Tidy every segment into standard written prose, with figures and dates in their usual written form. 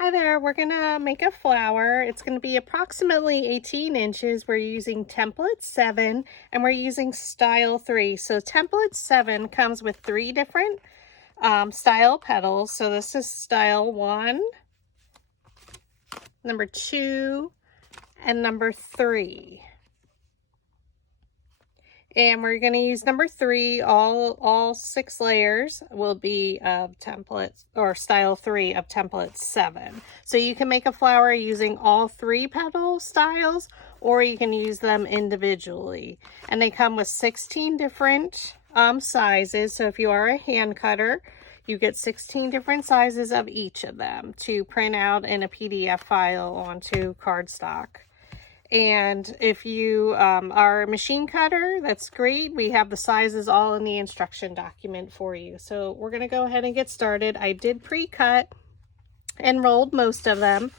Hi there, we're gonna make a flower. It's gonna be approximately 18 inches. We're using template 7 and we're using style 3. So template 7 comes with 3 different style petals. So this is style 1, number 2, and number 3. And we're going to use number 3. All 6 layers will be of templates or style 3 of template 7. So you can make a flower using all 3 petal styles, or you can use them individually. And they come with 16 different sizes. So if you are a hand cutter, you get 16 different sizes of each of them to print out in a PDF file onto cardstock. And if you are a machine cutter, that's great. We have the sizes all in the instruction document for you. So we're going to go ahead and get started. I did pre-cut and rolled most of them.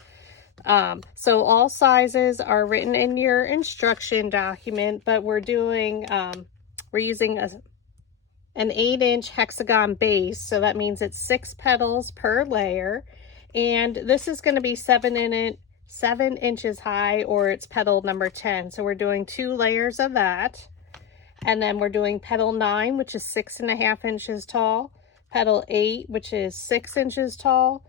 So all sizes are written in your instruction document, but we're using an 8-inch hexagon base. So that means it's 6 petals per layer. And this is going to be 7 inches high, or it's petal number 10. So we're doing 2 layers of that. And then we're doing petal 9, which is 6.5 inches tall, petal 8, which is 6 inches tall,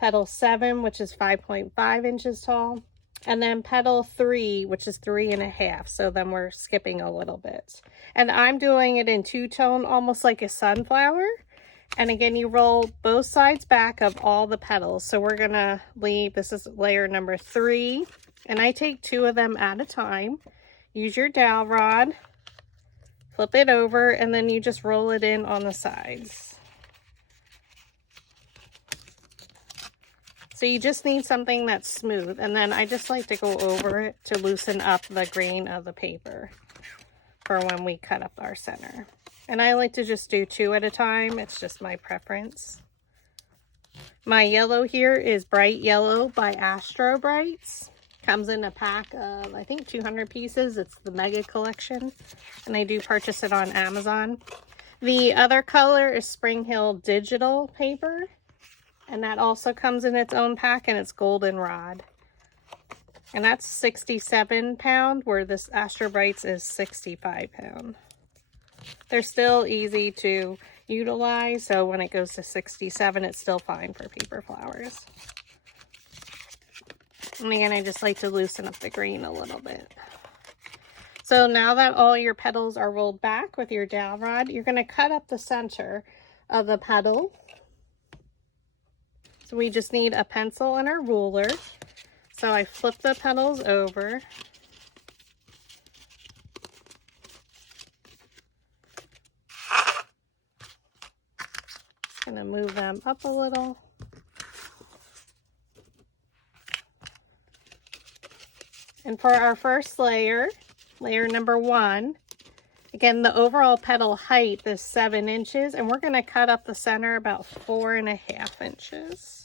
petal 7, which is 5.5 inches tall, and then petal 3, which is 3.5. So then we're skipping a little bit. And I'm doing it in 2-tone, almost like a sunflower. And again, you roll both sides back of all the petals. So we're gonna leave, this is layer number 3, and I take 2 of them at a time. Use your dowel rod, flip it over, and then you just roll it in on the sides. So you just need something that's smooth, and then I just like to go over it to loosen up the grain of the paper for when we cut up our center. And I like to just do 2 at a time. It's just my preference. My yellow here is Bright Yellow by Astro Brights. Comes in a pack of, I think, 200 pieces. It's the Mega Collection. And I do purchase it on Amazon. The other color is Spring Hill Digital paper. And that also comes in its own pack, and it's Goldenrod. And that's 67 pound, where this Astro Brights is 65 pound. They're still easy to utilize, so when it goes to 67, it's still fine for paper flowers. And again, I just like to loosen up the grain a little bit. So now that all your petals are rolled back with your dowel rod, you're going to cut up the center of the petal. So we just need a pencil and a ruler. So I flip the petals over. Going to move them up a little. And for our first layer, layer number 1, again, the overall petal height is 7 inches, and we're going to cut up the center about 4.5 inches.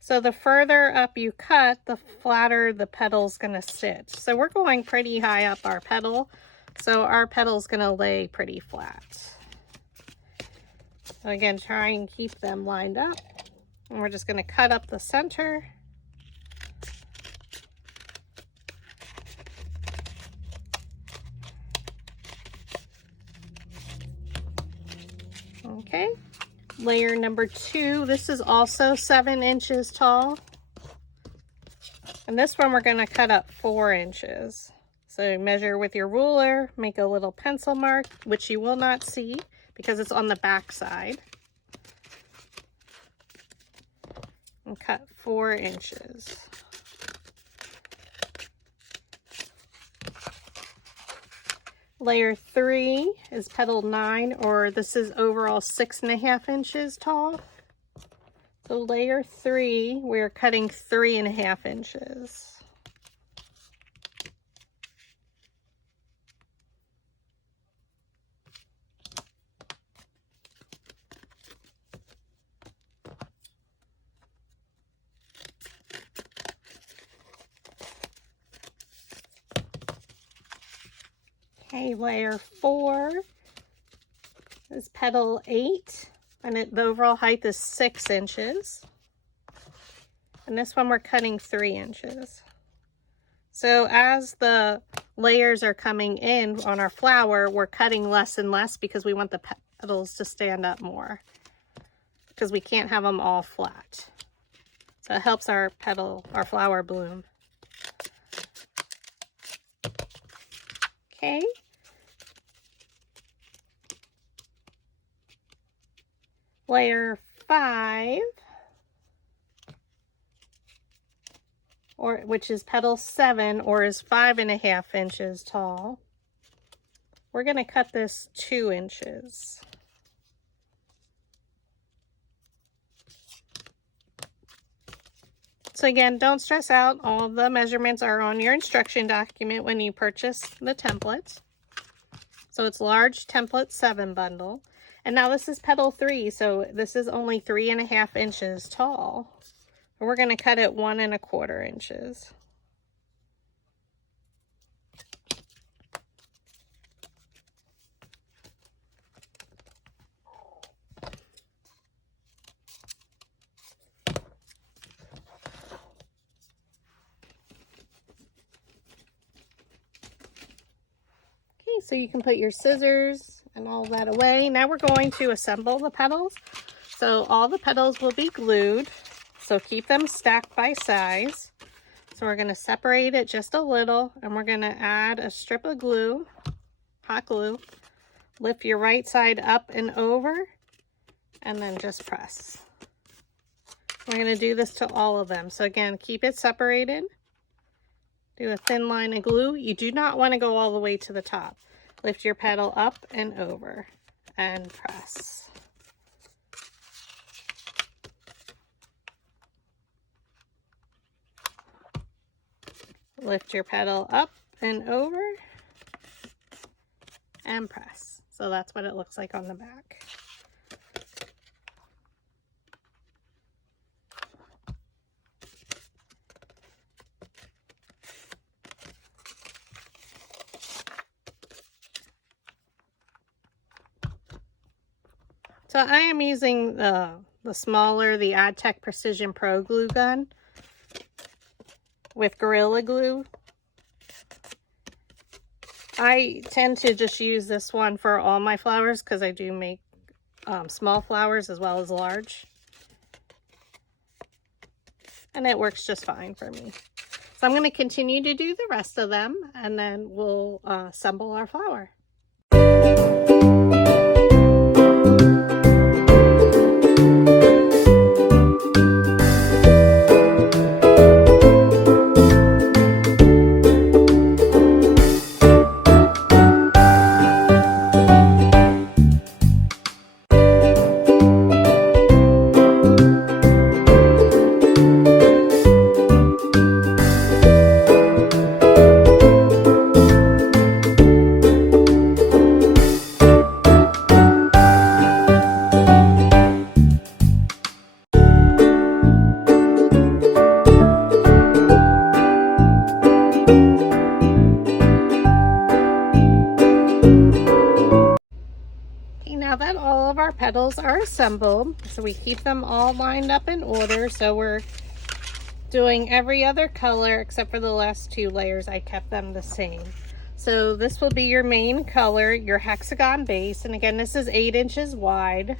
So the further up you cut, the flatter the petal's going to sit. So we're going pretty high up our petal, so our petal's going to lay pretty flat. So again, try and keep them lined up. And we're just going to cut up the center. Okay. Layer number 2, this is also 7 inches tall. And this one we're going to cut up 4 inches. So measure with your ruler, make a little pencil mark, which you will not see because it's on the back side. And cut 4 inches. Layer 3 is petal 9, or this is overall 6.5 inches tall. So layer 3, we're cutting 3.5 inches. Okay, layer 4 is petal 8, and the overall height is 6 inches. And this one we're cutting 3 inches. So as the layers are coming in on our flower, we're cutting less and less because we want the petals to stand up more, because we can't have them all flat. So it helps our flower bloom. Okay. Layer 5, which is petal 7, or is 5.5 inches tall. We're going to cut this 2 inches. So again, don't stress out. All the measurements are on your instruction document when you purchase the template. So it's large template 7 bundle. And now this is petal 3, so this is only 3.5 inches tall. And we're going to cut it 1.25 inches. Okay, so you can put your scissors and all that away. Now we're going to assemble the petals. So all the petals will be glued, so keep them stacked by size. So we're going to separate it just a little, and we're going to add a strip of glue, hot glue. Lift your right side up and over, and then just press. We're going to do this to all of them. So again, keep it separated. Do a thin line of glue. You do not want to go all the way to the top. Lift your petal up and over and press. Lift your petal up and over and press. So that's what it looks like on the back. So I am using the smaller, the AdTech Precision Pro glue gun with Gorilla Glue. I tend to just use this one for all my flowers because I do make small flowers as well as large. And it works just fine for me. So I'm going to continue to do the rest of them, and then we'll assemble our flower. Now that all of our petals are assembled, so we keep them all lined up in order. So we're doing every other color except for the last 2 layers. I kept them the same. So this will be your main color, your hexagon base. And again, this is 8 inches wide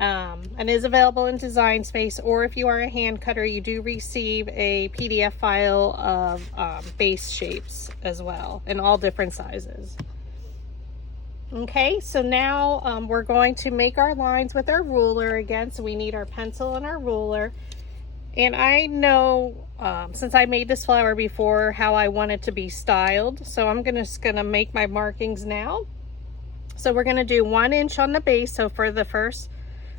and is available in Design Space. Or if you are a hand cutter, you do receive a PDF file of base shapes as well in all different sizes. Okay, so now we're going to make our lines with our ruler again. So we need our pencil and our ruler. And I know, since I made this flower before, how I want it to be styled. So I'm just gonna make my markings now. So we're gonna do 1 inch on the base. So for the first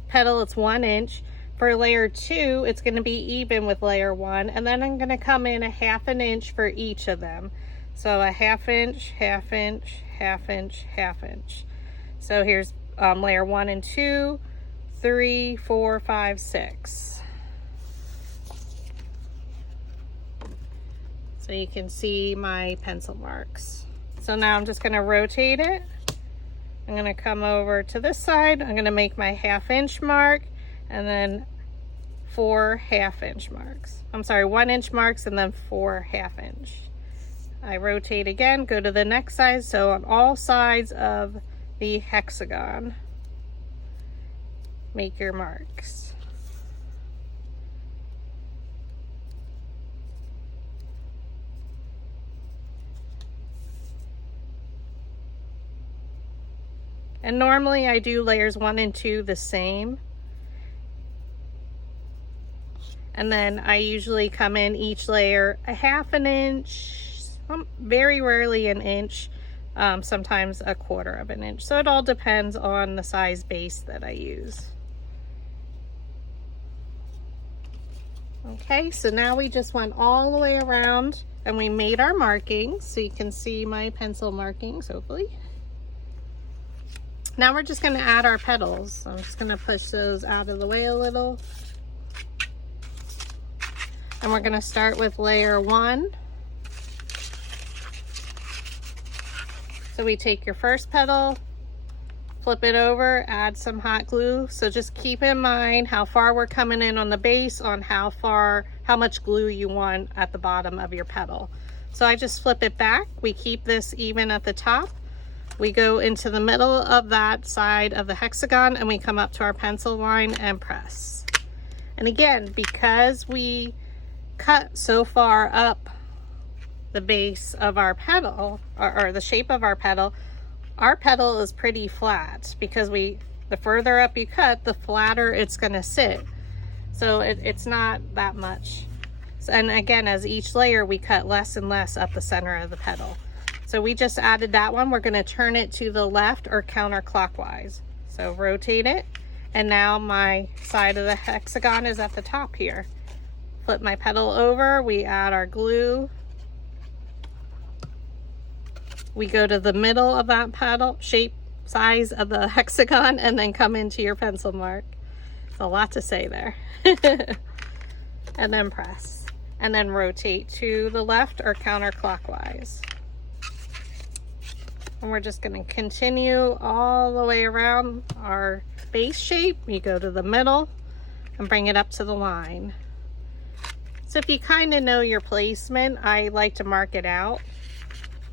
petal, it's 1 inch. For layer 2, it's gonna be even with layer 1. And then I'm gonna come in a 1/2 inch for each of them. So a 1/2 inch, 1/2 inch, 1/2 inch, 1/2 inch. So here's layer 1 and 2, 3, 4, 5, 6. So you can see my pencil marks. So now I'm just going to rotate it. I'm going to come over to this side. I'm going to make my 1/2 inch mark and then 4 1/2-inch marks. I'm sorry, 1-inch marks and then 4 1/2-inch. I rotate again, go to the next side, so on all sides of the hexagon, make your marks. And normally I do layers 1 and 2 the same. And then I usually come in each layer a 1/2 inch, very rarely an inch, sometimes a 1/4 inch. So it all depends on the size base that I use. Okay, so now we just went all the way around and we made our markings. So you can see my pencil markings, hopefully. Now we're just going to add our petals. So I'm just going to push those out of the way a little. And we're going to start with layer 1. So we take your first petal, flip it over, add some hot glue. So just keep in mind how far we're coming in on the base, on how much glue you want at the bottom of your petal. So I just flip it back. We keep this even at the top. We go into the middle of that side of the hexagon and we come up to our pencil line and press. And again, because we cut so far up the base of our petal, or the shape of our petal is pretty flat, because the further up you cut, the flatter it's going to sit. So it's not that much. So, and again, as each layer, we cut less and less up the center of the petal. So we just added that one. We're going to turn it to the left or counterclockwise. So rotate it. And now my side of the hexagon is at the top here. Flip my petal over. We add our glue. We go to the middle of that petal, shape, size of the hexagon, and then come into your pencil mark. It's a lot to say there. And then press. And then rotate to the left or counterclockwise. And we're just going to continue all the way around our base shape. You go to the middle and bring it up to the line. So if you kind of know your placement, I like to mark it out,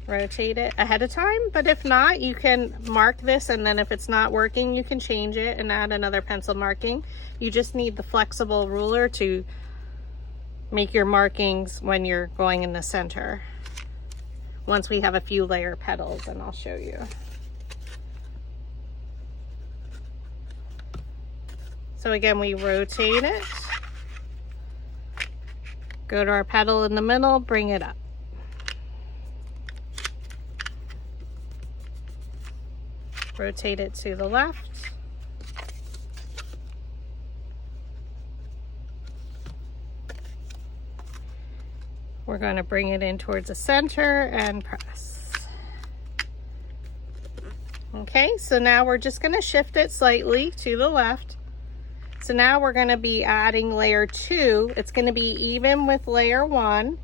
rotate it ahead of time. But if not, you can mark this, and then if it's not working, you can change it and add another pencil marking. You just need the flexible ruler to make your markings when you're going in the center. Once we have a few layer petals, and I'll show you. So again, we rotate it, go to our petal in the middle, bring it up. Rotate it to the left. We're going to bring it in towards the center and press. Okay, so now we're just going to shift it slightly to the left. So now we're going to be adding layer 2. It's going to be even with layer 1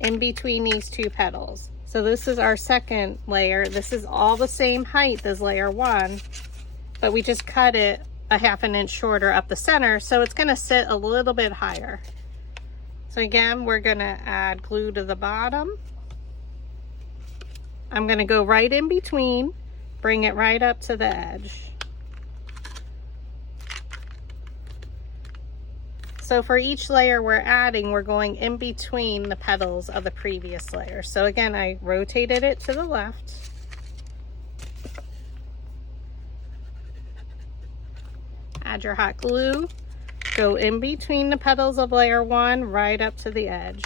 in between these two petals. So this is our second layer. This is all the same height as layer 1, but we just cut it a 1/2 inch shorter up the center, so it's going to sit a little bit higher. So again, we're going to add glue to the bottom. I'm going to go right in between, bring it right up to the edge. So for each layer we're adding, we're going in between the petals of the previous layer. So again, I rotated it to the left. Add your hot glue. Go in between the petals of layer 1, right up to the edge.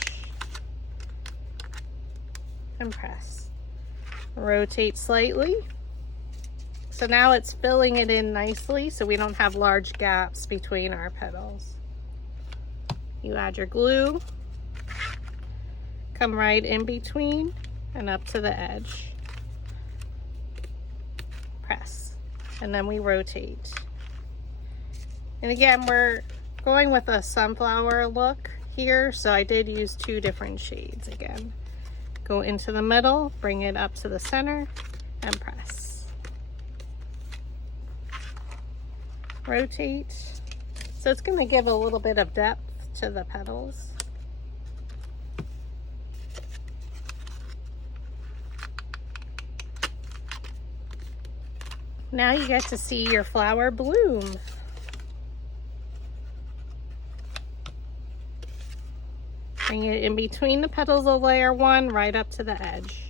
And press. Rotate slightly. So now it's filling it in nicely, so we don't have large gaps between our petals. You add your glue. Come right in between and up to the edge. Press. And then we rotate. And again, we're going with a sunflower look here, so I did use 2 different shades again. Go into the middle, bring it up to the center, and press. Rotate. So it's going to give a little bit of depth to the petals. Now you get to see your flower bloom. Bring it in between the petals of layer 1 right up to the edge.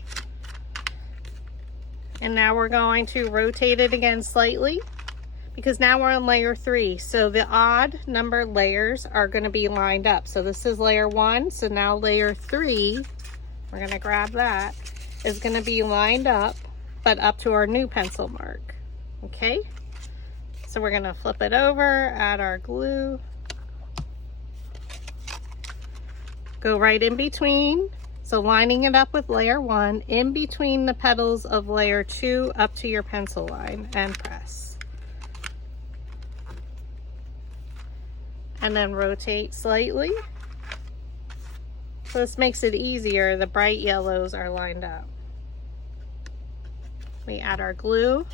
And now we're going to rotate it again slightly because now we're on layer 3. So the odd number layers are going to be lined up. So this is layer 1. So now layer 3, we're going to grab that, is going to be lined up, but up to our new pencil mark. Okay, so we're going to flip it over, add our glue, go right in between. So lining it up with layer 1, in between the petals of layer 2 up to your pencil line, and press. And then rotate slightly. So this makes it easier. The bright yellows are lined up. We add our glue.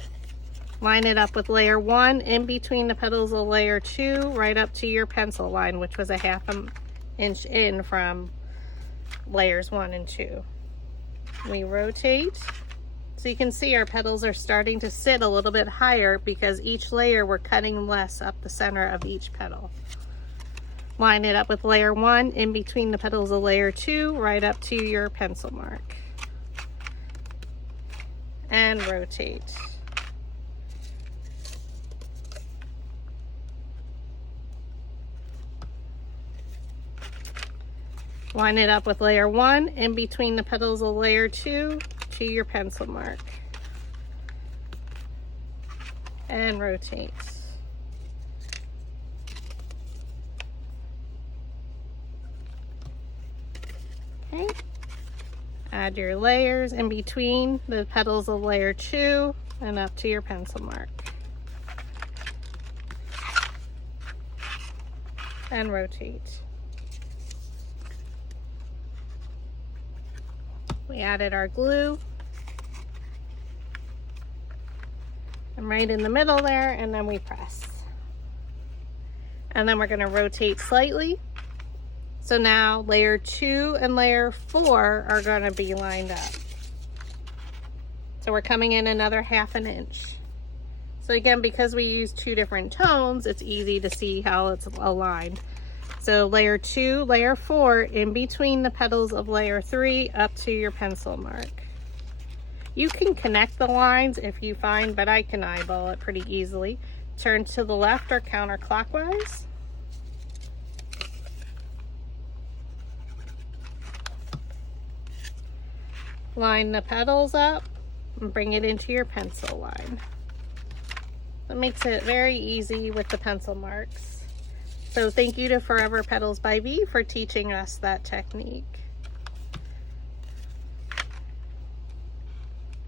Line it up with layer 1 in between the petals of layer 2 right up to your pencil line, which was a ½ inch in from layers 1 and 2. We rotate. So you can see our petals are starting to sit a little bit higher because each layer we're cutting less up the center of each petal. Line it up with layer 1 in between the petals of layer 2 right up to your pencil mark. And rotate. Line it up with layer 1 in between the petals of layer 2 to your pencil mark. And rotate. Okay. Add your layers in between the petals of layer 2 and up to your pencil mark. And rotate. We added our glue. And right in the middle there, and then we press. And then we're going to rotate slightly. So now layer 2 and layer 4 are going to be lined up. So we're coming in another ½ inch. So again, because we use 2 different tones, it's easy to see how it's aligned. So layer 2, layer 4, in between the petals of layer 3 up to your pencil mark. You can connect the lines if you find, but I can eyeball it pretty easily. Turn to the left or counterclockwise. Line the petals up and bring it into your pencil line. That makes it very easy with the pencil marks. So thank you to Forever Petals by V for teaching us that technique.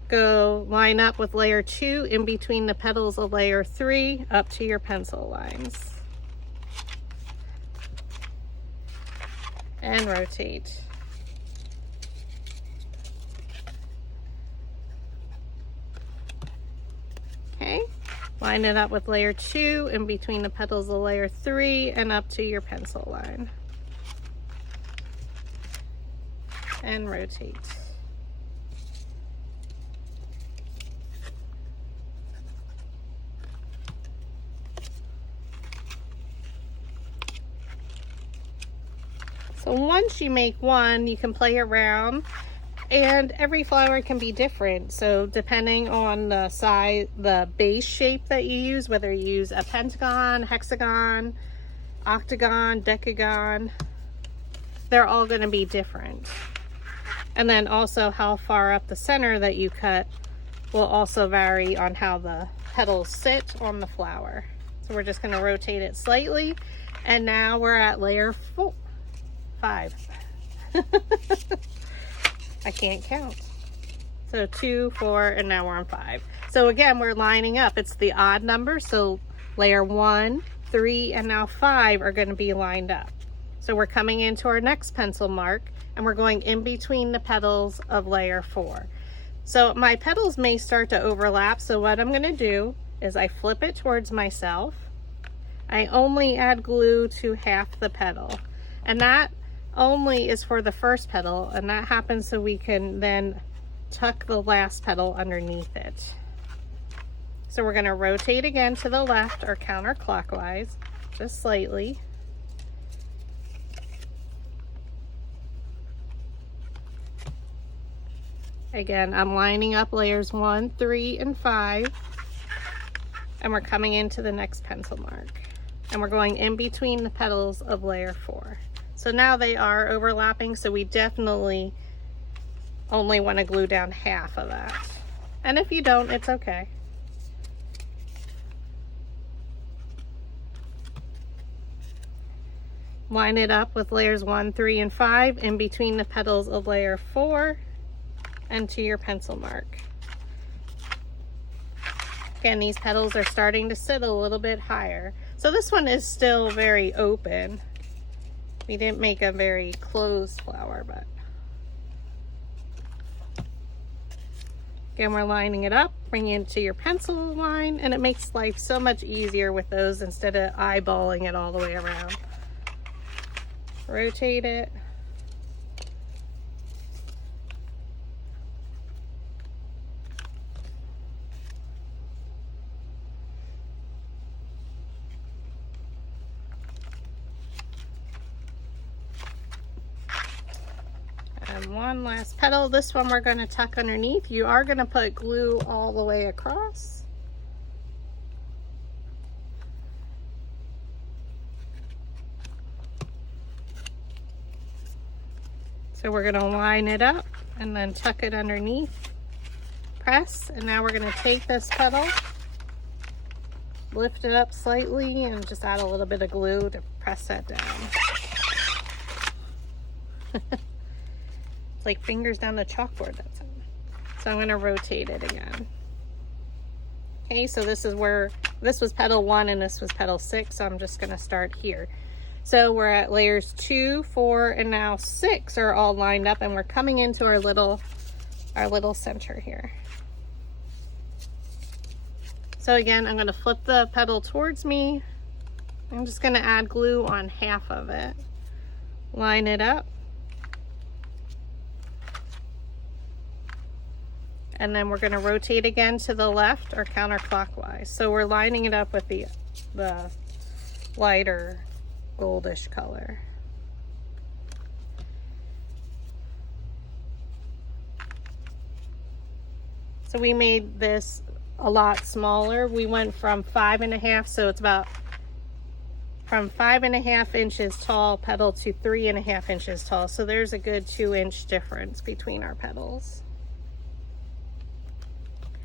Go line up with layer 2 in between the petals of layer 3 up to your pencil lines. And rotate. Okay. Line it up with layer 2 in between the petals of layer 3 and up to your pencil line. And rotate. So once you make one, you can play around. And every flower can be different. So depending on the size, the base shape that you use, whether you use a pentagon, hexagon, octagon, decagon, they're all going to be different. And then also how far up the center that you cut will also vary on how the petals sit on the flower. So we're just going to rotate it slightly. And now we're at layer 5. I can't count. So 2, 4, and now we're on 5. So again, we're lining up. It's the odd number. So layer 1, 3, and now 5 are going to be lined up. So we're coming into our next pencil mark and we're going in between the petals of layer 4. So my petals may start to overlap. So what I'm going to do is I flip it towards myself. I only add glue to half the petal, and that only is for the first petal, and that happens so we can then tuck the last petal underneath it. So we're going to rotate again to the left or counterclockwise, just slightly. Again, I'm lining up layers 1, 3, and 5, and we're coming into the next pencil mark. And we're going in between the petals of layer 4. So now they are overlapping, so we definitely only want to glue down half of that. And if you don't, it's okay. Line it up with layers 1, 3, and 5 in between the petals of layer 4 and to your pencil mark. Again, these petals are starting to sit a little bit higher. So this one is still very open. We didn't make a very closed flower, but again, we're lining it up, bringing it to your pencil line, and it makes life so much easier with those instead of eyeballing it all the way around. Rotate it. And one last petal. This one we're going to tuck underneath. You are going to put glue all the way across. So we're going to line it up and then tuck it underneath, press, and now we're going to take this petal, lift it up slightly, and just add a little bit of glue to press that down. It's like fingers down the chalkboard, that's it. So I'm going to rotate it again. Okay, so this is where, this was petal 1 and this was petal 6, so I'm just going to start here. So we're at layers 2, 4, and now 6 are all lined up, and we're coming into our little center here. So again, I'm going to flip the petal towards me. I'm just going to add glue on half of it. Line it up. And then we're going to rotate again to the left or counterclockwise. So we're lining it up with the lighter goldish color. So we made this a lot smaller. We went from 5.5, so it's about from 5.5 inches tall petal to 3.5 inches tall. So there's a good 2-inch difference between our petals.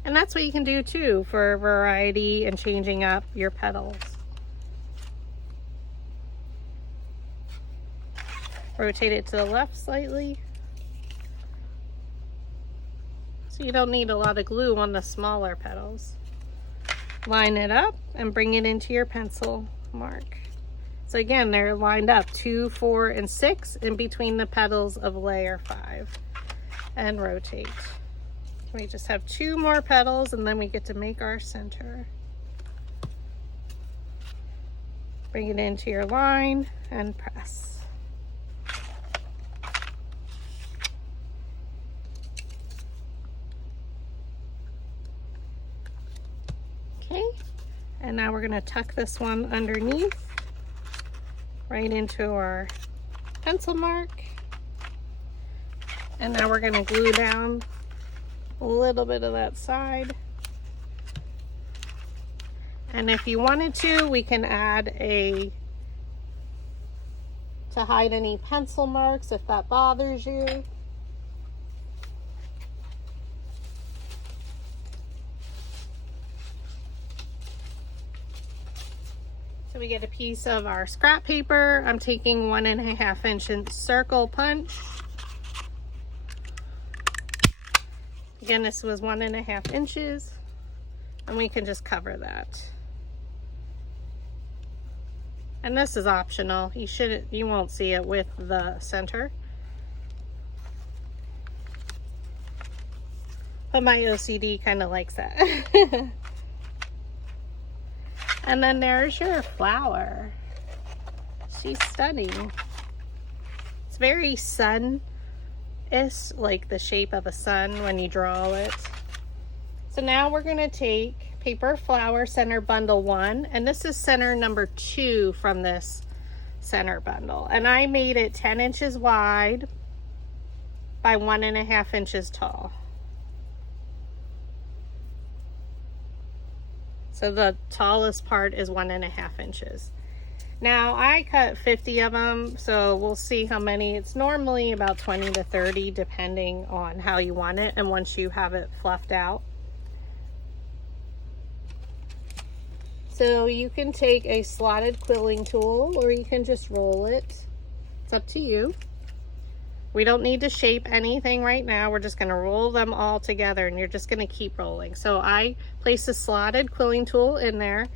And that's what you can do too for variety and changing up your petals. Rotate it to the left slightly. So you don't need a lot of glue on the smaller petals. Line it up and bring it into your pencil mark. So again, they're lined up 2, 4, and 6 in between the petals of layer 5. And rotate. We just have 2 more petals and then we get to make our center. Bring it into your line and press. Okay, and now we're going to tuck this one underneath, right into our pencil mark. And now we're going to glue down a little bit of that side. And if you wanted to, we can add to hide any pencil marks if that bothers you. So we get a piece of our scrap paper. I'm taking 1.5 inch circle punch. Again, this was 1.5 inches, and we can just cover that. And this is optional. You won't see it with the center. But my OCD kind of likes that. And then there's your flower. She's stunning. It's very sun-ish, like the shape of a sun when you draw it. So now we're going to take Paper Flower Center Bundle 1, and this is center number 2 from this center bundle. And I made it 10 inches wide by 1.5 inches tall. So the tallest part is 1.5 inches. Now I cut 50 of them, so we'll see how many. It's normally about 20 to 30 depending on how you want it and once you have it fluffed out. So you can take a slotted quilling tool or you can just roll it. It's up to you. We don't need to shape anything right now. We're just going to roll them all together and you're just going to keep rolling. So I place a slotted quilling tool in there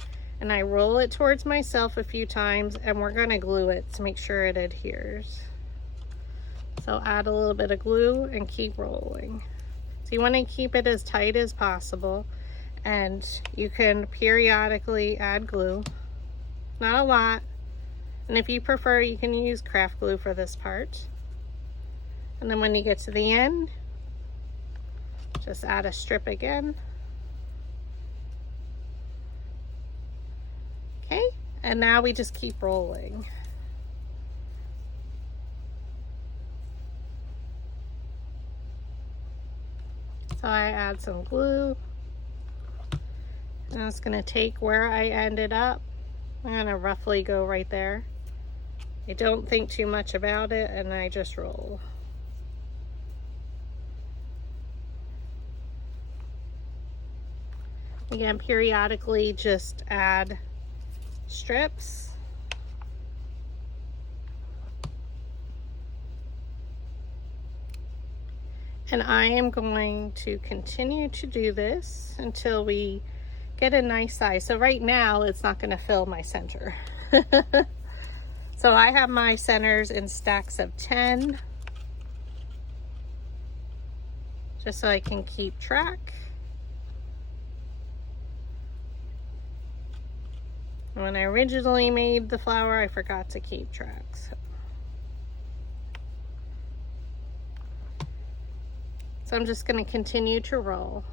and I roll it towards myself a few times and we're going to glue it to make sure it adheres. So add a little bit of glue and keep rolling. So you want to keep it as tight as possible and you can periodically add glue. Not a lot. And if you prefer, you can use craft glue for this part. And then when you get to the end, just add a strip again. Okay, and now we just keep rolling. So I add some glue. And I'm just gonna take where I ended up. I'm gonna roughly go right there. I don't think too much about it and I just roll. Again, periodically just add strips. And I am going to continue to do this until we get a nice size. So right now it's not going to fill my center. So I have my centers in stacks of 10 just so I can keep track. When I originally made the flower, I forgot to keep track. So I'm just going to continue to roll.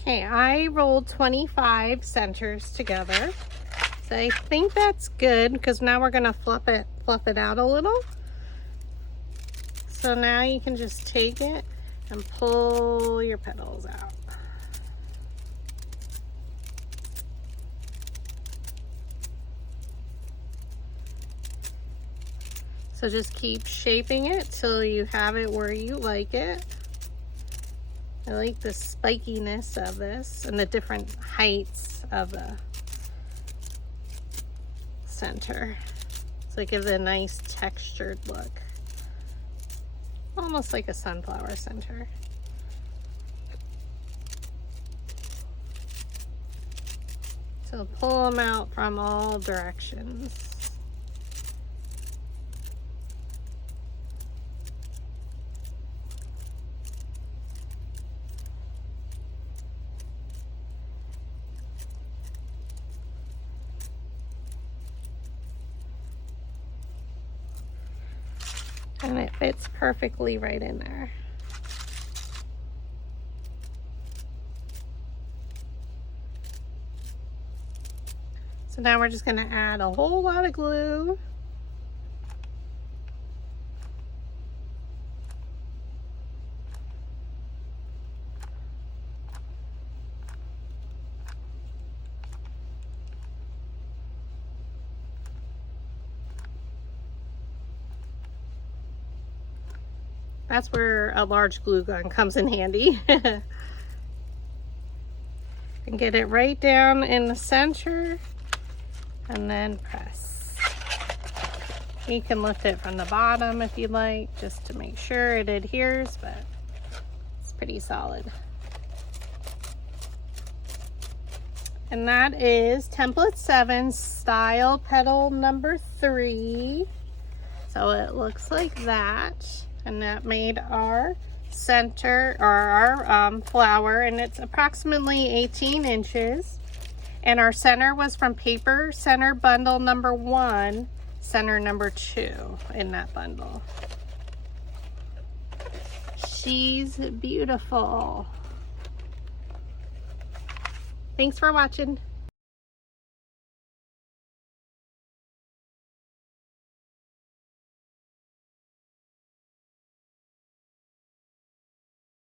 Okay, I rolled 25 centers together. So I think that's good because now we're gonna fluff it out a little. So now you can just take it and pull your petals out. So just keep shaping it till you have it where you like it. I like the spikiness of this and the different heights of the center. So it gives it a nice textured look. Almost like a sunflower center. So pull them out from all directions. And it fits perfectly right in there. So now we're just going to add a whole lot of glue. That's where a large glue gun comes in handy. And get it right down in the center and then press. You can lift it from the bottom if you'd like, just to make sure it adheres, but it's pretty solid. And that is template 7, style petal number 3. So it looks like that. And that made our center, or our flower, and it's approximately 18 inches. And our center was from paper center bundle number 1, center number 2 in that bundle. She's beautiful. Thanks for watching.